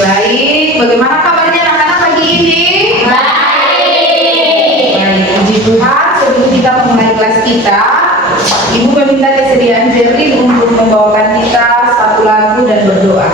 baik. Bagaimana kabarnya anak-anak pagi ini? Baik, puji Tuhan. Sebelum kita memulai kelas kita, Ibu meminta kesediaan Jerry untuk membawakan kita satu lagu dan berdoa.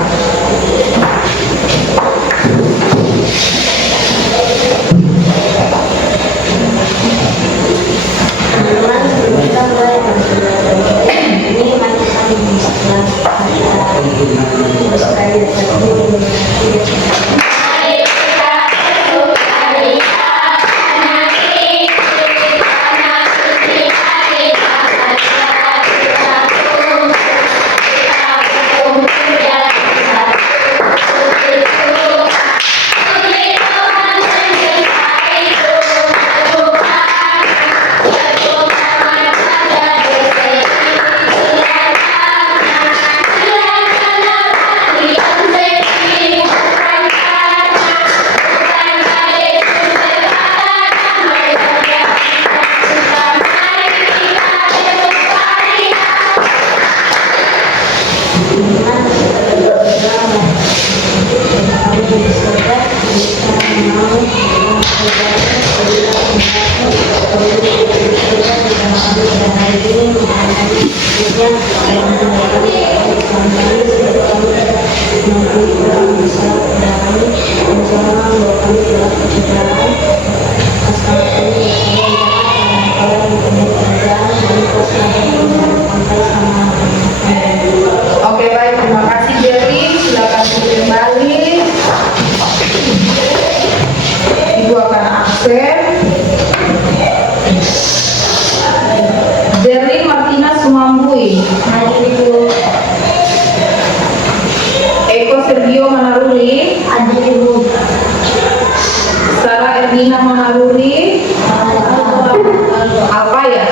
Oke, baik, terima kasih Jerry. Silakan duduk kembali. Ibu akan absen. Jerry Martina Sumambui. Hadir Ibu. Eko Sergio Manaruri. Hadir Ibu. Sarah Erdina Manaruri. Apa ya?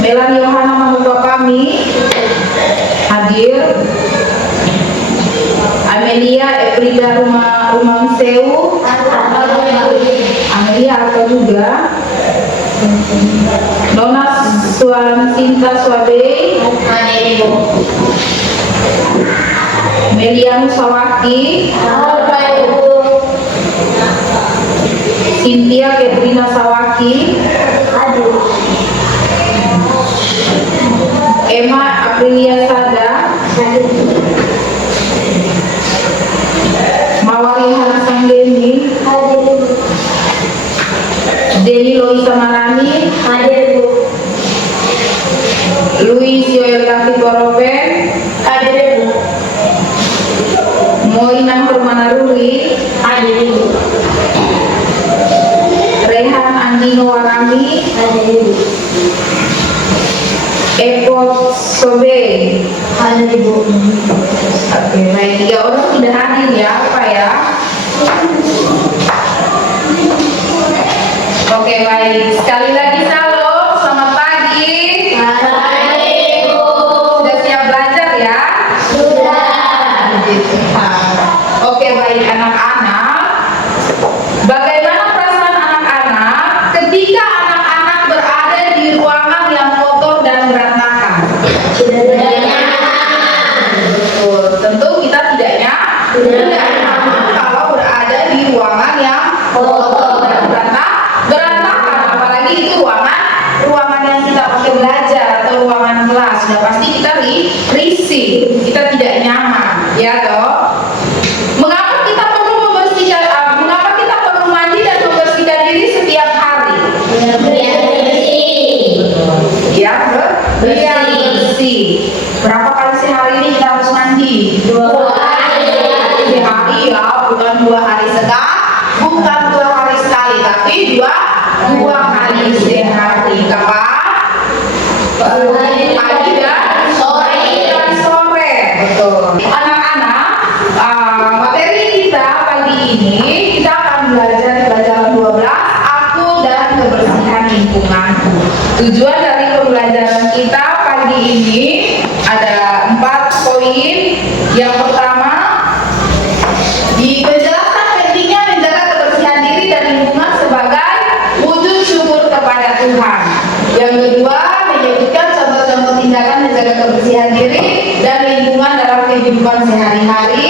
Melani Yohana Manuka kami. Hadir. Amelia Eprida Rumamseu. Amelia atau juga Nona Suaran Sinta Swabei. Hadir Ibu. Melian Sawaki. Cynthia Katrina Sawaki. Hadir. Emma Aprilia Sada. Hadir. Mawari Hana Sanggeni. Hadir. Deni Loisa Marani. Hadir. Luis Yoel Kaki Koroben. Hadir. Moinan Permanaruri. Hadir. Rehan Andino Warami. Hadir. Eko Sobe. Hadir Ibu. Oke, baik, 3 orang tidak hadir ya, Pak ya. Oke, baik. Sekali lagi salam, selamat pagi. Pagi Ibu. Sudah siap belajar ya? Sudah. Oke, baik anak-anak. Bagaimana perasaan anak-anak ketika anak-anak berada di ruangan yang kotor dan berantakan? Tidak nyaman. Betul. Tentu kita tidak nyaman kalau berada di ruangan yang kotor dan berantakan. Apalagi itu ruangan yang kita pakai belajar atau ruangan kelas. Sudah pasti kita risih, kita tidak nyaman, ya toh? Mengapa kita perlu mandi dan membersihkan diri setiap hari? Biar bersih. Berapa kali sehari ini kita harus mandi? 2 kali sehari ya, bukan 2 hari sekali, bukan 2 hari sekali, tapi 2 kali sehari. Kapan? Pagi dan sore. Betul. Anak-anak, materi kita pagi ini kita akan belajar pelajaran 12, aku dan kebersihan lingkunganku. Tujuan dari pembelajaran kita pagi ini ada 4 poin. Yang pertama, dijelaskan pentingnya menjaga kebersihan diri dan lingkungan sebagai wujud syukur kepada Tuhan. Yang kedua, menyebutkan contoh-contoh tindakan menjaga kebersihan diri dan lingkungan dalam kehidupan sehari sehari-hari.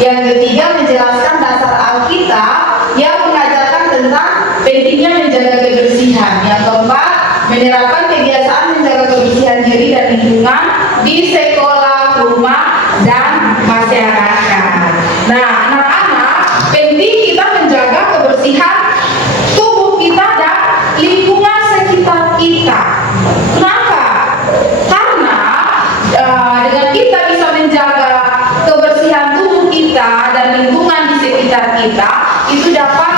Yang ketiga, menjelaskan dasar Alkitab yang mengajarkan tentang pentingnya menjaga kebersihan. Yang keempat, menerapkan kebiasaan menjaga kebersihan diri dan lingkungan di sekolah, rumah, dan masyarakat. Nah, anak-anak, penting kita menjaga kebersihan tubuh kita dan lingkungan sekitar kita. Kenapa? Karena dengan kita bisa menjaga kebersihan tubuh kita dan lingkungan di sekitar kita, itu dapat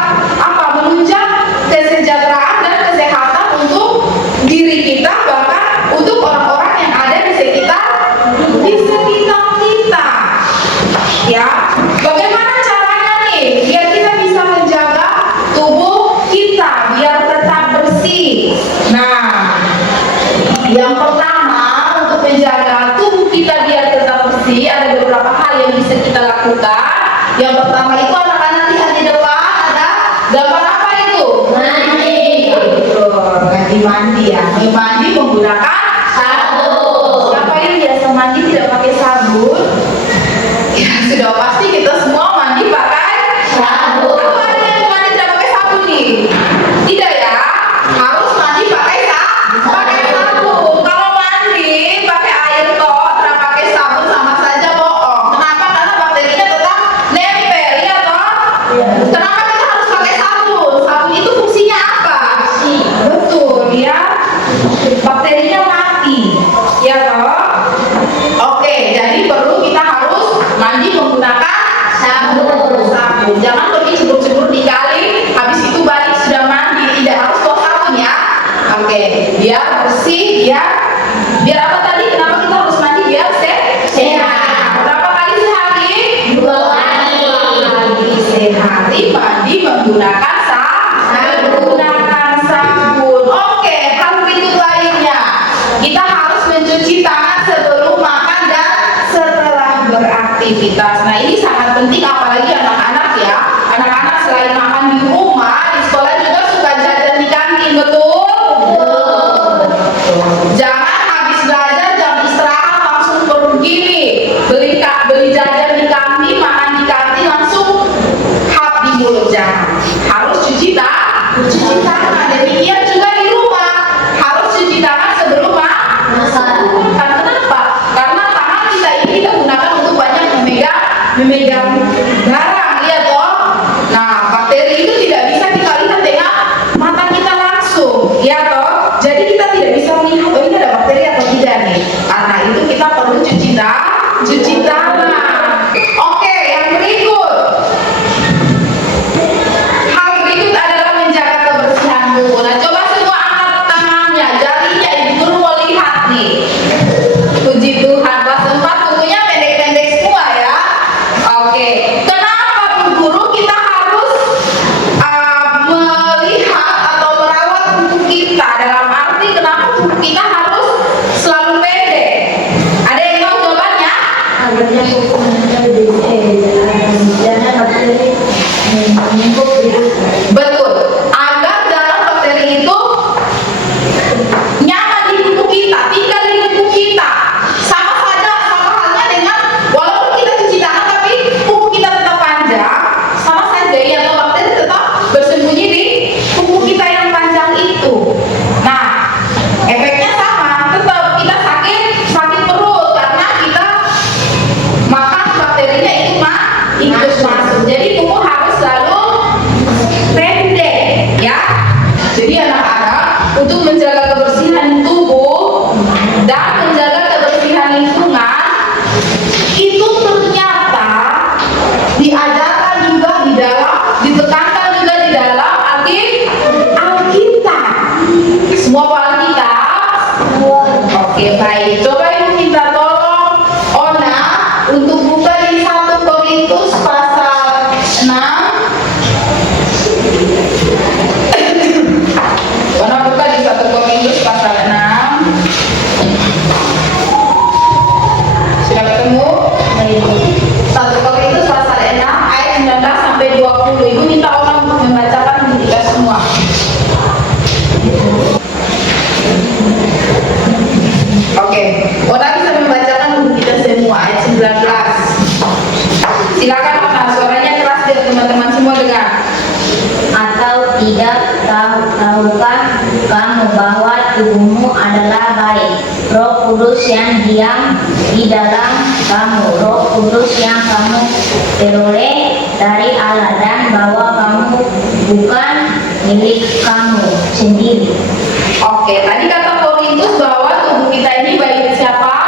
menunjang kesejahteraan dan kesehatan untuk diri kita, bahkan untuk orang-orang yang ada di sekitar kita. Ya, bagaimana caranya nih biar kita bisa menjaga tubuh kita biar tetap bersih? Nah, yang pertama, untuk menjaga tubuh kita biar tetap bersih ada beberapa hal yang bisa kita lakukan. Yang pertama itu, anak-anak lihat di depan ada gambar apa itu? Mandi. Ganti mandi ya. Mandi menggunakan sabun. Siapa yang biasa mandi tidak pakai sabun? Ya, sudah pasti kita semua mandi pakai sabun. Apa ada yang mandi tidak pakai sabun nih? Tidak ya, harus mandi pakai sabun. Kalau mandi pakai air kok, tidak pakai sabun sama saja bohong. Kenapa? Karena bakterinya tetap nempel, ya toh? Kenapa kita harus pakai sabun? Sabun itu fungsinya apa? Betul, dia bakterinya mati, ya toh? Oke, jadi perlu kita harus mandi menggunakan sabun. Jangan pergi cebur-cebur di kali, habis itu balik sudah mandi, tidak harus bawa sabun ya. Oke, biar bersih, biar apa tadi? Kenapa kita harus mandi? Biar sehat. Berapa kali sehari? 2 kali sehari mandi menggunakan sabun. Oke, hal berikut lainnya, kita harus mencuci tangan sebelum makan dan setelah beraktivitas. Nah, ini sangat penting, apalagi anak-anak ya. Anak-anak selain makan di rumah, di sekolah juga suka jajan di kantin, betul? Jangan habis belajar jam istirahat langsung pergi nih beli jajan di kantin, makan di kantin langsung hap di mulut. Jangan, harus cuci tangan. Demikian juga di rumah harus cuci tangan sebelum makan. Kenapa? Karena tangan kita ini kita gunakan untuk banyak memegang barang, ya toh. Nah, bakteri itu tidak bisa kita lihat dengan mata kita langsung, ya toh. Jadi kita tidak bisa melihat ini ada bakteri atau tidak nih. Karena itu kita perlu cuci tangan. Oke, yang berikut. Hal berikut adalah menjaga kebersihan tubuh. Nah, coba semua angkat tangannya, jarinya, ibu guru mau lihat nih. Puji Tuhan, kelas 4 bukunya pendek-pendek semua ya. Oke, kenapa Bu Guru kita harus melihat atau merawat buku kita? Dalam arti kenapa buku kita harus selalu pendek? Ada yang tahu jawabannya? Agarnya buku jangan bakteri menumpuk di virus. Betul, agar dalam bakteri itu nyaman di tubuh kita, tinggal di tubuh kita. Sama halnya dengan walaupun kita cuci tangan tapi kuku kita tetap panjang, sama saja ya, atau bakteri tetap bersembunyi di kuku kita yang panjang itu. Nah, efeknya sama, tetap kita sakit perut karena kita makan bakterinya itu masuk. Jadi kuku harus selalu pendek ya. Jadi anak-anak, untuk menjaga kebersihan tubuh dan menjaga kebersihan lingkungan itu ternyata diajarkan juga di dalam, ditekankan juga di dalam Alkitab. Semua Alkitab? Oke, baik. Coba ibu minta tolong Ona untuk buka di 1 Korintus pasal 6. Ona buka di 1 Korintus pasal 6. Sudah ketemu? 1 Korintus pasal 6 ayat 19 sampai 20. Ibu minta Ona untuk membacakan untuk kita semua. Oke, Ona bisa membacakan untuk kita semua ayat 19. Kudus yang diam di dalam kamu, Roh Kudus yang kamu peroleh dari Allah, dan bahwa kamu bukan milik kamu sendiri. Oke, tadi kata Korintus bahwa tubuh kita ini baik siapa?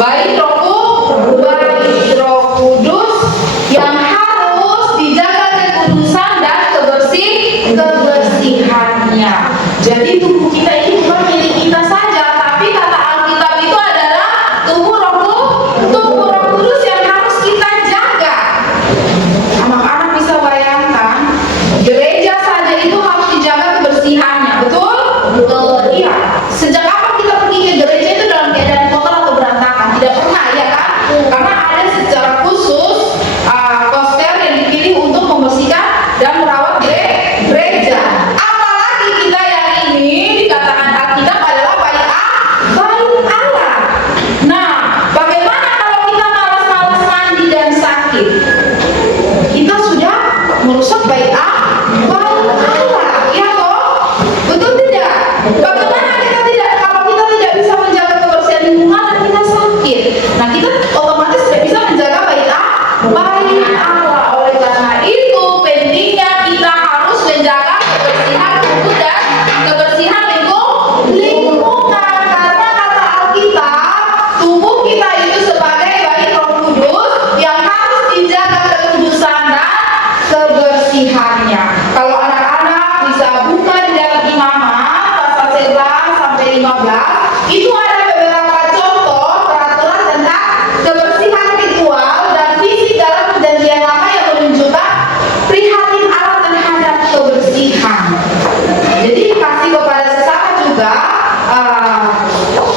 Baik baik Roh Kudus yang harus dijaga kekudusan dan kebersihannya. Jadi tubuh kita ini bukan milik kita saja, tapi kata Alkitab itu adalah tubuh Roh Kudus yang harus kita jaga. Anak-anak bisa bayangkan, gereja saja itu harus dijaga kebersihannya, betul? Betul. Iya. Sejak kapan kita pergi ke gereja itu dalam keadaan kotor atau berantakan? Tidak pernah, ya kan? Karena ada secara khusus koster yang dipilih untuk membersihkan dan merawat gereja. Apalagi kita yang ini dikatakan Alkitab adalah baik Allah. Nah, bagaimana kalau kita malas-malas mandi dan sakit? Kita sudah merusak baik Allah, ya toh? Betul tidak? Bagaimana kalau kita tidak bisa menjaga kebersihan lingkungan dan kita sakit? Nah, kita otomatis tidak bisa menjaga baik Allah. Oleh karena itu pentingnya kita harus menjaga kebersihan tubuh dan kebersihan lingkungan. Karena kata Alkitab, tubuh kita itu sebagai bayi Roh Kudus yang harus dijaga kekudusan dan kebersihannya. Kalau anak-anak bisa buka di dalam Imamat pasal 11 sampai 15, itu ada beberapa contoh peraturan tentang kebersihan ritual dan fisik dalam perjanjian lama yang menunjukkan prihatin Allah terhadap kebersihan. Jadi kasih kepada sesama juga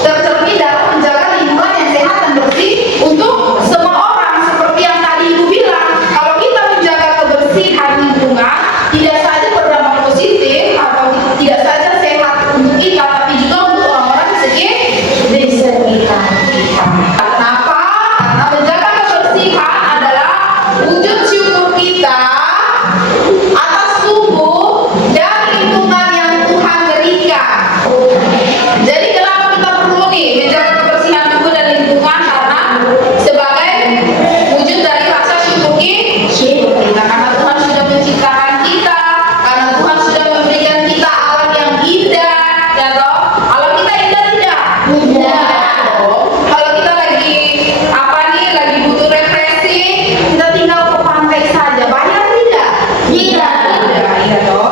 tercermin dalam menjaga lingkungan yang sehat dan bersih untuk semua orang. Seperti yang tadi Ibu bilang, kalau kita menjaga kebersihan lingkungan, tidak saja berdampak positif atau tidak saja sehat untuk kita, tapi juga untuk orang-orang di sekitar kita. Kenapa? Karena menjaga kebersihan adalah wujud syukur kita atas tubuh dan lingkungan yang Tuhan berikan. Jadi kenapa kita perlu nih menjaga kebersihan tubuh dan lingkungan? Karena sebagai wujud dari rasa syukur kita, karena Tuhan sudah menciptakan kita, karena Tuhan sudah memberikan kita alam yang indah, ya toh? Alam kita indah tidak? Indah. Kalau kita lagi lagi butuh refreshing, kita tinggal ke pantai saja, bayar tidak? Tidak. Iya toh.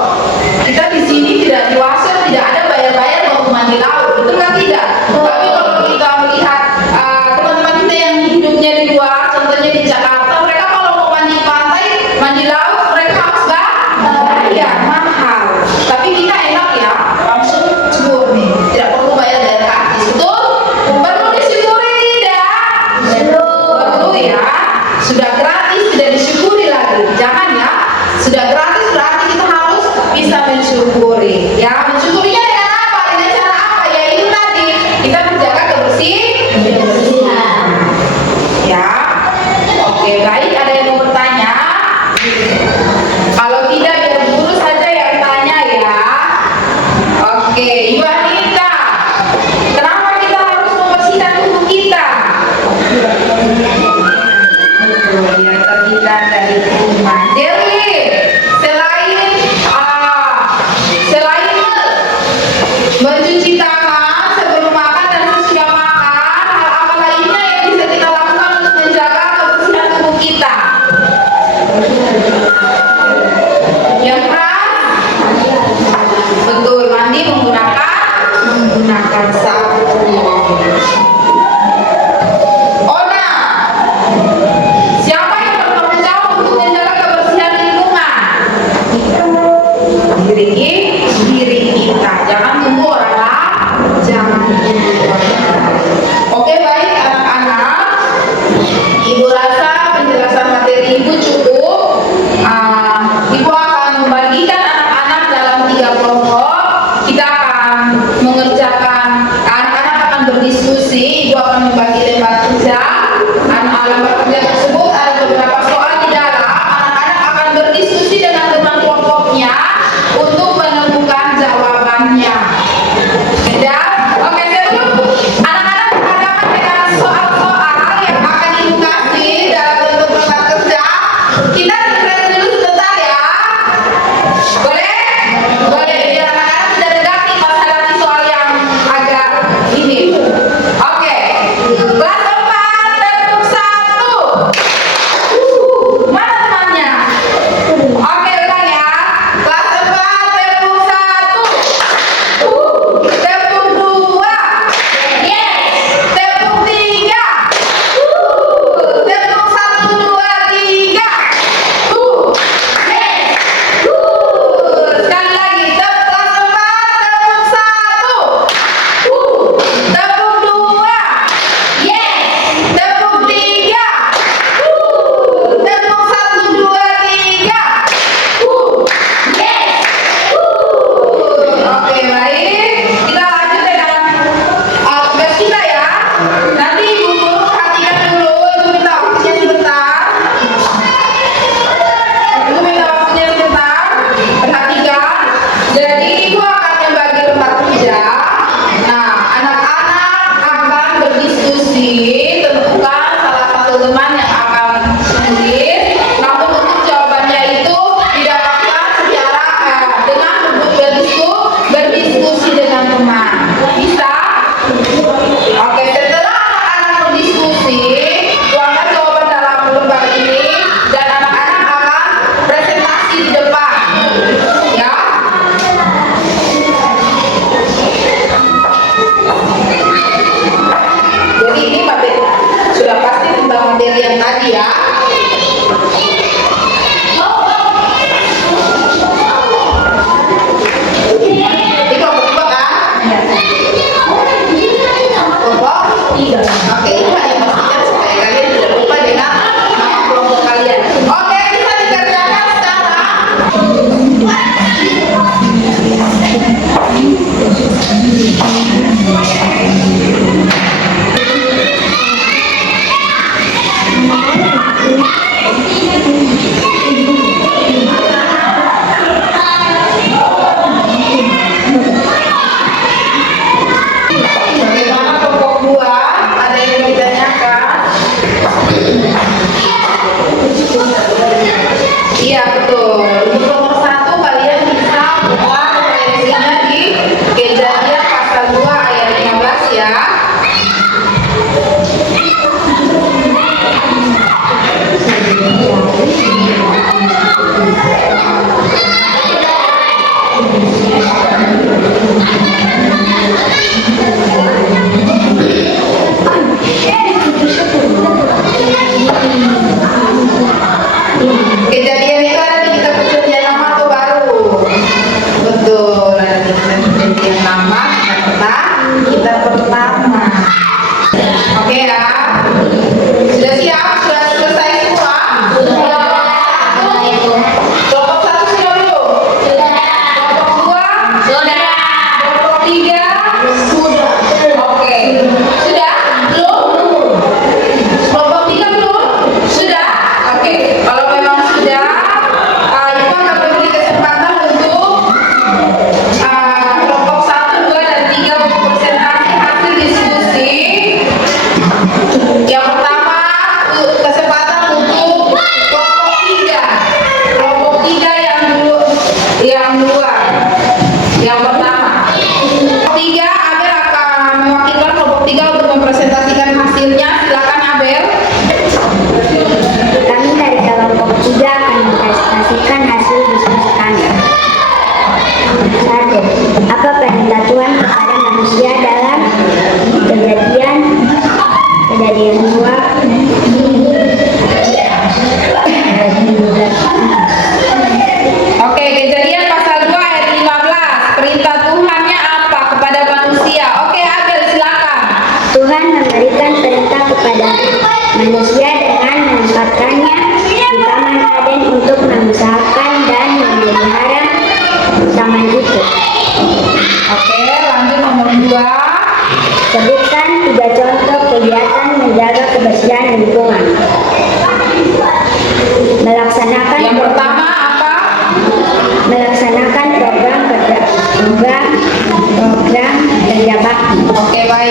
Kita di sini tidak diwasa, tidak ada bayar-bayar untuk mandi laut, betul kan tidak? Tapi kalau kita melihat teman-teman kita yang hidupnya di luar, contohnya di Jakarta, mereka kalau mau mandi pantai, mandi laut, mereka harus bayar mahal. Tapi kita enak ya, langsung cebur nih, tidak perlu bayar dari kartis, betul? Perlu disyukuri tidak? Perlu ya. Sudah gratis, tidak disyukuri lagi. Jangan ya. Sudah gratis berarti kita harus bisa mensyukuri. Ya, mensyukurinya dengan apa? Dengan cara apa? Ya itu tadi kita menjaga kebersihan. Ya. Oke, baik. Ada yang mau bertanya? Kalau tidak, biar guru saja yang tanya ya. Oke, Ibu Anita, kenapa kita harus membersihkan tubuh kita? Biar terhindar dari kuman. Jerly, selain mencuci tangan sebelum makan dan sesudah makan, hal apa lainnya yang bisa kita lakukan untuk menjaga kebersihan tubuh kita?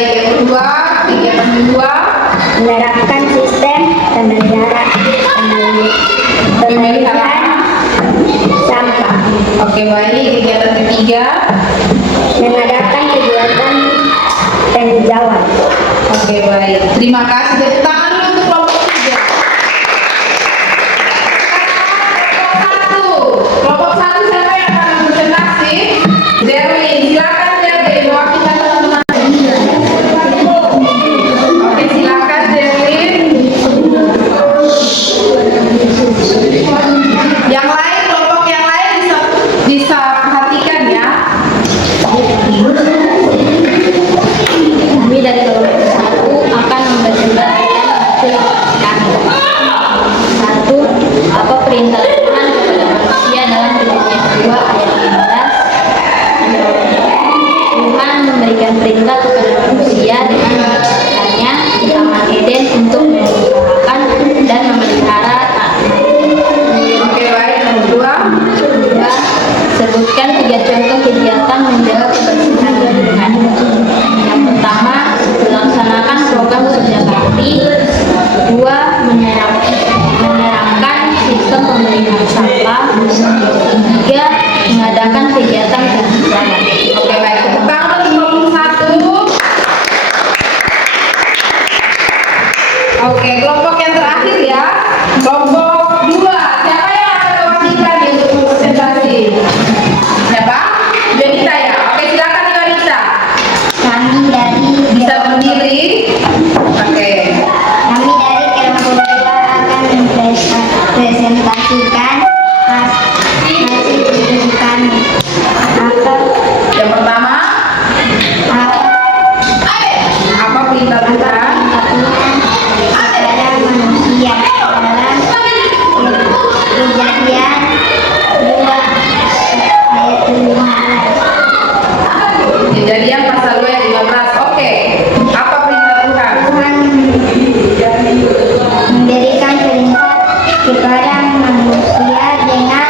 baik. Yang kedua, kegiatan kedua, Menerapkan sistem pemeliharaan sampah. oke baik. Kegiatan ketiga, Mengadakan kegiatan penghijauan. oke baik. Terima kasih. Tepuk tangan dulu untuk kelompok 3. Kelompok 1 siapa yang akan presentasi? Zerlin, silakan Zerlin mewakilkan teman-teman. Oke, silakan Zerlin. Yang lain, kelompok yang lain bisa perhatikan ya. Kami dari kelompok 1 akan mempresentasikan hasil kami. 1. Apa perintah Tuhan kepada manusia dalam Kejadian 2 ayat 15? Tuhan memberikan perintah kepada manusia dengan mengatakannya di Taman Eden untuk mengusahakan dan memelihara Oke, baik. Yang kedua, Kedua, sebutkan 3 contoh kegiatan menjaga kebersihan lingkungan. Yang pertama, melaksanakan program kerja bakti. Kedua, menerapkan sistem pemeliharaan sampah. Ketiga, mengadakan kegiatan penghijauan. oke baik. Tepuk tangan untuk kelompok 1. Oke, kelompok yang terakhir ya. Kelompok 2. Siapa yang akan mewakilkan nih untuk presentasi? Siapa? Yonita ya. Oke, silakan Yonita. Kami dari Bisa berdiri. Oke. Kami dari kelompok 2 akan mempresentasikan hasil uji kami. Yang pertama, apa perintah Tuhan? Kepada manusia dalam Kejadian 2 ayat 15. Kejadian pasal 2 ayat 15. Oke. Apa perintah Tuhan? Tuhan memberikan perintah kepada manusia dengan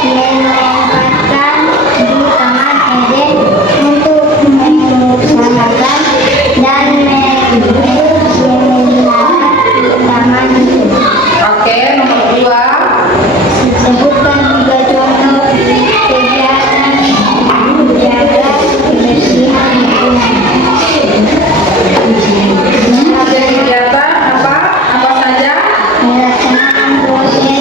menempatkan di Taman Eden untuk mengusahakan dan memelihara taman itu. Oke, nomor 2. Sebutkan 3 contoh kegiatan menjaga kebersihan lingkungan. Ada kegiatan apa? Apa saja? Melaksanakan proses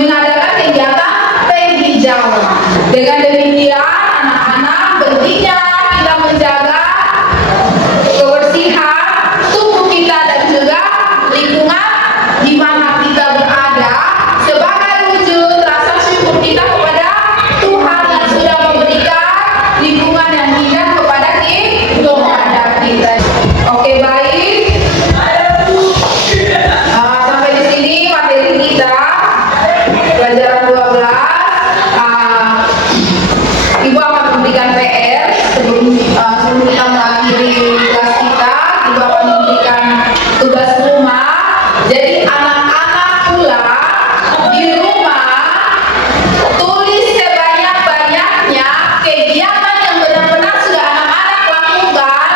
mengadakan kegiatan penghijauan. Dengan demikian, anak-anak pentingnya kita menjaga kebersihan tubuh kita dan juga lingkungan di mana kita berada sebagai wujud rasa syukur kita kepada Tuhan yang sudah memberikan lingkungan yang indah kepada kita. Oke, baik. Sampai di sini materi kita pelajaran 12. Ibu akan memberikan PR sebelum kita mengakhiri kelas kita. Ibu akan memberikan tugas rumah. Jadi anak-anak pula di rumah tulis sebanyak-banyaknya kegiatan yang benar-benar sudah anak-anak lakukan.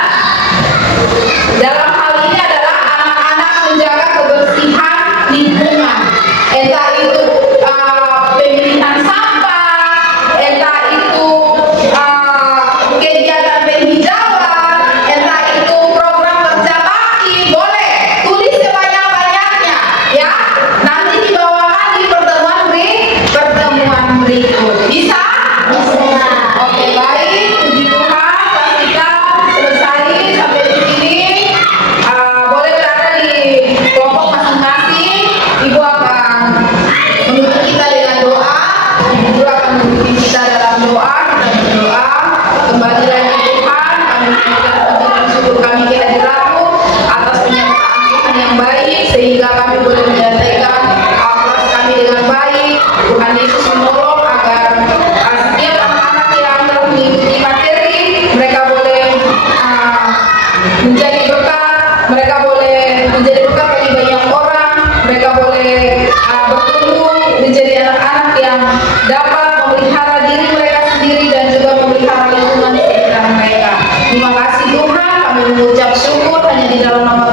Dalam hal ini adalah anak-anak menjaga kebersihan lingkungan. Entah itu pemilihan sampah, entah itu kegiatan penghijauan, entah itu program kerja bakti, boleh tulis sebanyak-banyaknya, ya. Nanti dibawakan di pertemuan berikut. Bisa? Oke, baik. Puji Tuhan, kelas kita selesai sampai di sini. Boleh berada di kelompok masing-masing. Ibu akan menutup kita dengan doa. Ibu akan memimpin kita dalam doa. Kita berdoa. Kembali lagi Tuhan, kami mengucapkan puji dan syukur kami kehadiratmu atas penyertaan Tuhan yang baik sehingga kami boleh menyelesaikan kelas kami dengan baik. Tuhan Yesus menolong agar setiap anak-anak yang telah mengikuti materi mereka boleh menjadi berkat, mereka boleh menjadi berkat bagi banyak orang, mereka boleh bertumbuh menjadi anak-anak yang dapat memelihara diri mereka sendiri dan juga memelihara lingkungan di sekitar mereka. Terima kasih Tuhan, kami mengucap syukur hanya di dalam nama